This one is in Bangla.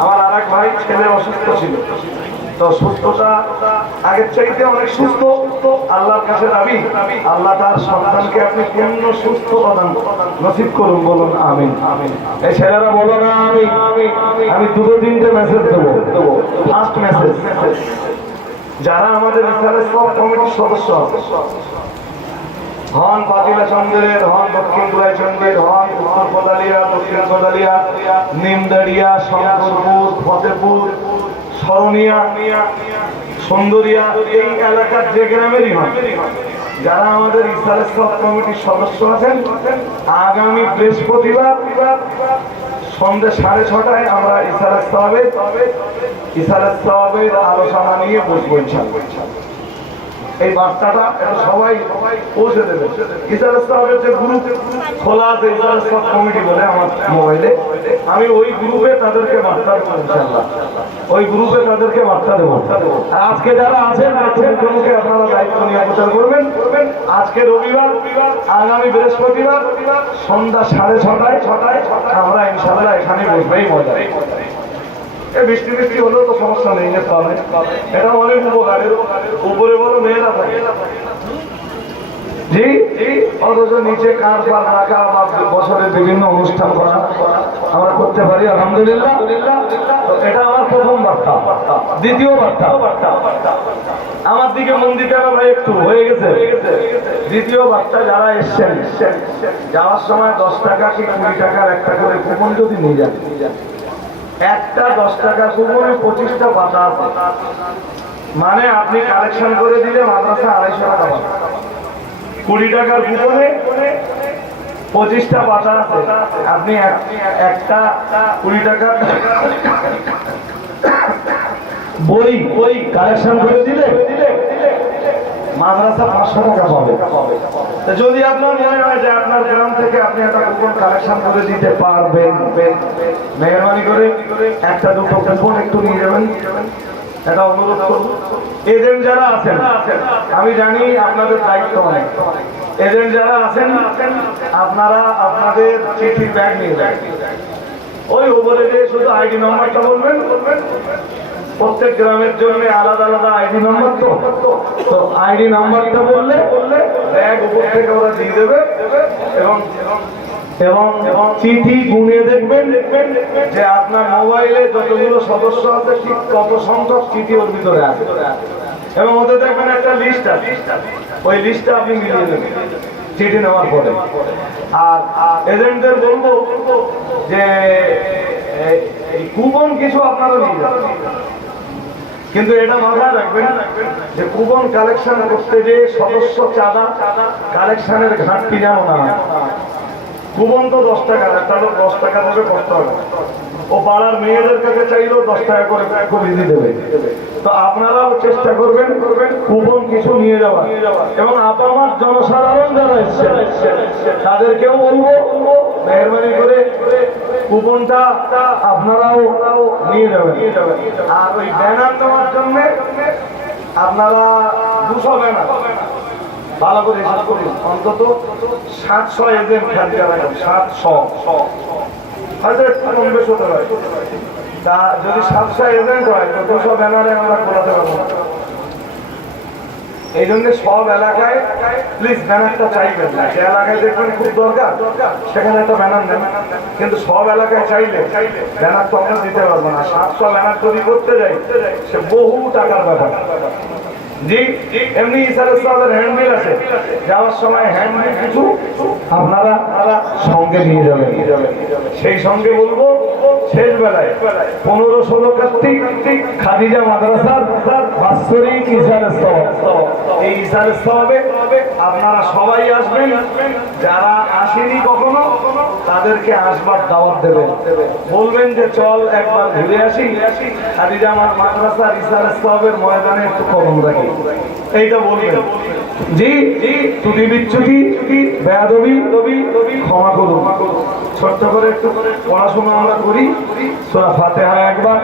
আমার আর এক ভাই ছেলে অসুস্থ ছিল, তো সুস্থতা আগের চাইতে অনেক সুস্থ। আল্লাহর কাছে দাবি, আল্লাহ তার সন্তানকে আপনি পূর্ণ সুস্থ প্রদান নসিব করুন, বলুন আমিন। এই ছেলেরা বলো না আমি আমি দুটো তিনটে মেসেজ দেবো। ফার্স্ট মেসেজ, যারা আমাদের ইসলামের সব কমিটির সদস্য হন, পাতিলা চন্দ্রের হন, দক্ষিণ গুলাইচন্দ্রের হন, উত্তর কোদালিয়া, দক্ষিণ কোদালিয়া, নিমদাড়িয়া, শঙ্করপুর, ফতেপুর, সরনিয়া, সুন্দরিয়া, এই এলাকার যে গ্রামেরই হন, যারা আমাদের ইসলামের সব কমিটির সদস্য আছেন, আগামী বৃহস্পতিবার সন্ধ্যে 6:30 আমরা ইসালাত সাহাবের আলোচনা নিয়ে বসবো ইনশাআল্লাহ। এই বার্তাটা সবাই পৌঁছে দেবে। ইসালাত সাহাবের যে গ্রুপ খোলা আছে, ইসালাত সাহাব কমিটি বলে আমার মোবাইলে, আমি ওই গ্রুপে তাদেরকে বার্তা দেবো ইনশাআল্লাহ। ওই গ্রুপে তাদেরকে বার্তা দেবো। আর আজকে যারা আছেন মুখে আপনারা দায়িত্ব নিয়ে প্রচার করবেন। আজকে রবিবার, আগামী বৃহস্পতিবার সন্ধ্যা 6:30 আমরা ইনশাআল্লাহ এখানে বসবেই। মজা বৃষ্টি বৃষ্টি হলেও তো সমস্যা নেই, এটা অনেক উপকারের। উপরে বলো মেয়েরা থাকে জি জি, অথচ নিচে কার পার রাখা বা বছরের বিভিন্ন অনুষ্ঠান করা আমরা করতে পারি আলহামদুলিল্লাহ। এটা আমার প্রথম বার্তা। দ্বিতীয় বার্তা, আমার দিকে মন দিতে হবে ভাই, একটু হয়ে গেছে। দ্বিতীয় বার্তা, যারা এসছেন যাওয়ার সময় 10 টাকা কি 20 টাকার একটা করে কুপন যদি নিয়ে যান, একটা 10 টাকা কুপনে 25টা পাতা আছে, মানে আপনি কালেকশন করে দিলে মাদ্রাসা 250 টাকা পাবেন। 20 টাকার কুপনে 25টা পাতা আছে, আপনি একটা 20 টাকার বই কালেকশন করে দিলে মাদ্রাসা 500 টাকা পাবে। যদি আপনার মনে হয় যে আপনার গ্রাম থেকে আপনি একটা কুপন কালেকশন করে দিতে পারবেন, মেহরবানি করে একটা দুটো কুপন একটু নিয়ে যাবেন, এটা অনুরোধ করব। এজেন্ট যারা আছেন, আমি জানি আপনাদের দায়িত্ব অনেক। এজেন্ট যারা আছেন, আপনারা আপনাদের চিঠির ব্যাগ নিয়ে যান, ওই উপরে যে শুধু আইডি নাম্বারটা বলবেন। প্রত্যেক গ্রামের জন্য আলাদা আলাদা আইডি নাম্বার, তো আইডি নাম্বারটা বললে ব্যাগ উপর থেকে ওরা দিয়ে দেবে। এবং এবং চিঠি গুনে দেখবেন যে আপনার মোবাইলে যতগুলো সদস্য আছে ঠিক কত সংখ্যক চিঠি ওর ভিতরে আছে, এবং ওদের দেখবেন একটা লিস্ট আছে, ওই লিস্টটা আপনি মিলিয়ে দেবেন চিঠি নেওয়ার পরে। আর এজেন্টদের বলবো যে কুপন কিছু আপনারা নিয়ে যাবেন, কিন্তু এটা মাথায় রাখবেন যে কুপন কালেকশন করতে যে সদস্য চাঁদা কালেকশনের ঘাটতি যেন না। কুপন তো 10 টাকা, একটা লোক 10 টাকা দেবে করতে হবে, ও পাড়ার মেয়েদের কাছে চাইলেও 10 টাকা করে কমিয়ে দেবে। তো আপনারাও চেষ্টা করবেন কুপন কিছু নিয়ে যাওয়া, এবং আপামার জনসাধারণ যারা এসছে তাদেরকেও বলবো মেহরবানি করে কুপনটা আপনারাও নিয়ে যাবেন। আর ওই ব্যানার দেওয়ার জন্য আপনারা 200 ব্যানার ভালো করে হিসাব করুন, অন্তত 700 এজেন্ট খালি রাখবেন। 700 হয়তো একটু কম বেশ হতে পারে। তা যদি 700 এজেন্ট হয় তো 200 ব্যানারে আমরা খোলাতে পারবো। এই জন্য সব এলাকায় প্লিজ ব্যানারটা চাইবেন না। যে এলাকায় দেখবেন খুব দরকার সেখানে একটা ব্যানার নেন, কিন্তু সব এলাকায় চাইলে ব্যানার তো আমরা দিতে পারবো না। 700 ব্যানার যদি করতে যাই সে বহু টাকার ব্যাপার। জি, এমনি ইসালাত সাহাবের হ্যান্ডবিল আছে, যাওয়ার সময় হ্যান্ডবিল কিছু আপনারা সঙ্গে নিয়ে যাবেন। সেই সঙ্গে বলবো শেষ বেলায় 15-16 কার্তিক খাদিজা মাদ্রাসার বাৎসরিক ইসালাত সাহাব, এই ইসালাত সাহাবে আপনারা সবাই আসবেন। যারা আসেনি কখনো তাদেরকে আসবার দাওয়াত দেবেন, বলবেন যে চল একবার ঘুরে আসি, খাদিজা মাদ্রাসার ইসালাত সাহাবের ময়দানে একটু কদম রাখি, এইটা বলবেন। জি জি, ত্রুটি বিচ্যুতি বেয়াদবি ক্ষমা করুন। ছোট্ট করে একটু পড়াশোনা আমরা করি, সূরা ফাতিহা একবার।